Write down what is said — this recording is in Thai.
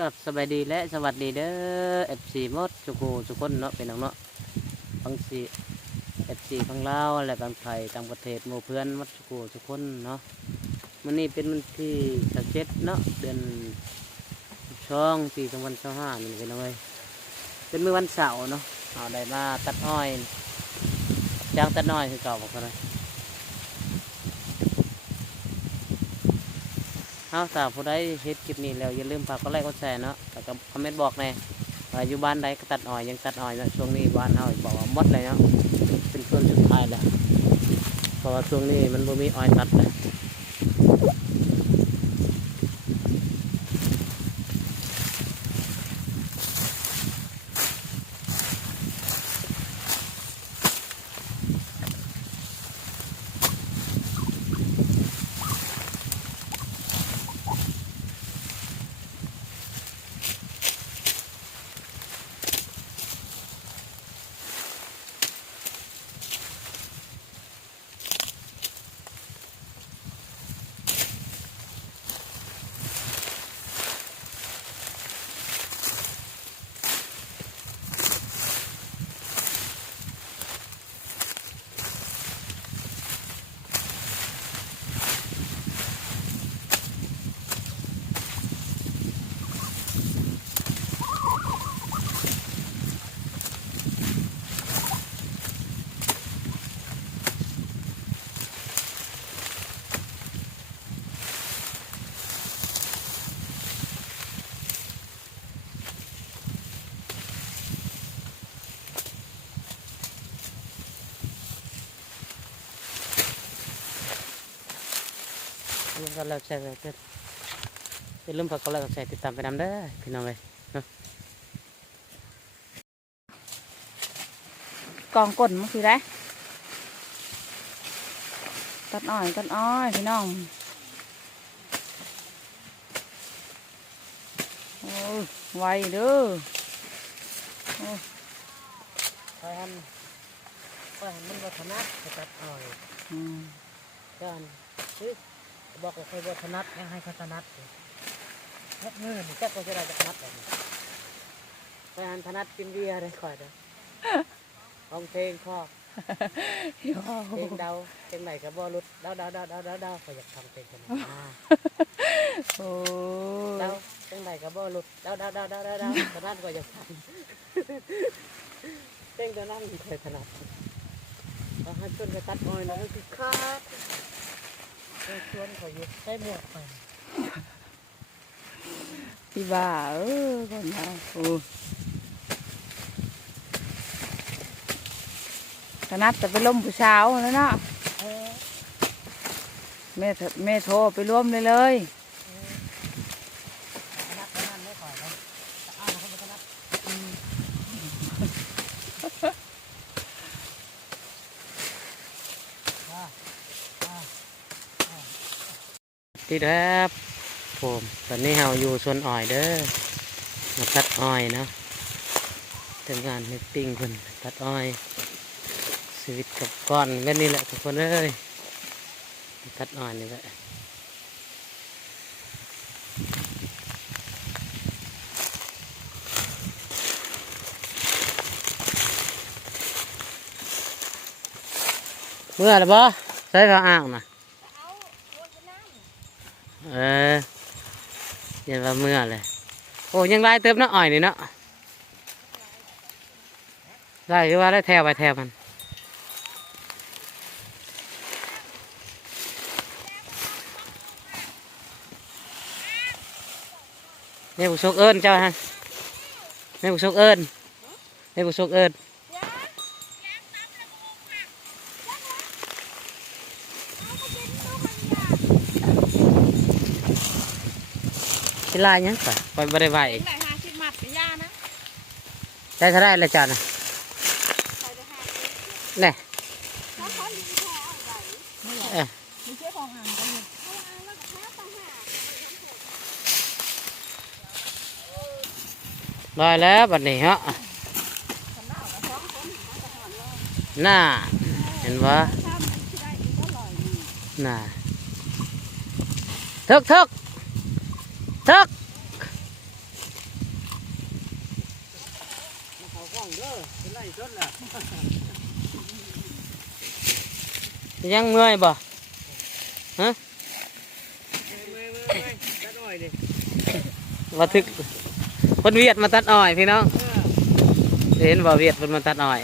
กับสบายดีและสวัสดีเด้อ FC หมดทุกคนเนาะเป็นน้องเนาะบางสี FC ฝั่งลาวและบางไทยต่างประเทศหมู่เพื่อนหมดทุกคนเนาะวันนี้เป็นวันที่17เนาะเดือนช่องปี2025นี่เป็นเอาไว้เป็นมื้อวันเสาร์เนาะเอาได้มาตัดอ้อยจ้างตัดอ้อยคือเก่าบอกกันเลยเอาถ้าผู้ใดเฮ็ดคลิปนี้แล้วอย่าลืมฝากกดไลค์กดแชร์เนาะแล้วก็คอมเมนต์บอกแน่ว่าอยู่บ้านใดก็ตัดอ้อยยังตัดอ้อยเนาะช่วงนี้บ้านเฮาบอกว่าหมดเลยเนาะเป็นช่วงสุดท้ายแล้วเพราะว่าช่วงนี้มันบ่มีอ้อยตัดเลยก็แล้วใช่เลยอย่าลืมฝากกดไลค์กดแชร์ติดตามไปนำเด้อพี่น้องเลยเนาะ กองก้นมันคือได้ตัดอ้อยพี่น้องโอ้ยไวเด้อโอ้ย ไปหันมันวัฒนัดจะตัดอ้อย อืม กันบอกว่าใครวัฒนัดยังให้เขาถนัดนัดเงินแจ็คก็จะได้จากนัดแบบนี้ไปหันถนัดกินเบียร์ได้ค่อยเด้อร้องเพลงพ่อเพลงเดาเพลงไหนกับบอลุดเดาเขาอยากทำเพลงกันนะ โอ้ เดาเพลงไหนกับบอลุดเดาตอนนั้นก็อยากทำเพลงตอนนั้นไม่เคยถนัดเราให้เพื่อนไปตัดอ้อยนะก็คือคาดชวนเขาอยู่ใส่หมวกไป พี่บ้าก่อนนะโอ้ขนาดแต่ไปล้มผู้สาวแล้วเนาะแม่โทรไปร่วมเลย นัดนั่นไม่ค่อยเลยอ้าวเขาไม่นัดดีครับผมตอนนี้เราอยู่สวนอ้อยเด้อมาตัดอ้อยนะทำงานเฮ็ดปิ้งคนตัดอ้อยชีวิตกับก้อนแบบนี้แหละทุกคนเอ้ยตัดอ้อยนี่แหละเมื่อไรบ่ใส่ผ้าอ่างนะยันว่าเมื่อเลยโอ้ยังไล่เติมน้ำอ้อยนี่เนาะได้คือว่าได้แถวไปแถวมันเนี่ยผู้ชกเอิญเจ้าฮะเนี่ยผู้ชกเอิญเนี่ยผู้ชกเอิญที่ลายยังก่อนไปบริวาร ๆได้50 มัดไปย่านะ ได้เท่าไรละจานนะเนี่ยลอยแล้วบัดนี้ฮะน่าเห็นว่าน่าทึก เป็นไรชดล่ะยังเมื่อยบ่ฮะเมื่อยตัดอ้อยดิว่าทึกคนเวียดมาตัดอ้อยพี่น้องเห็นบ่เวียดเพิ่นมาตัดอ้อย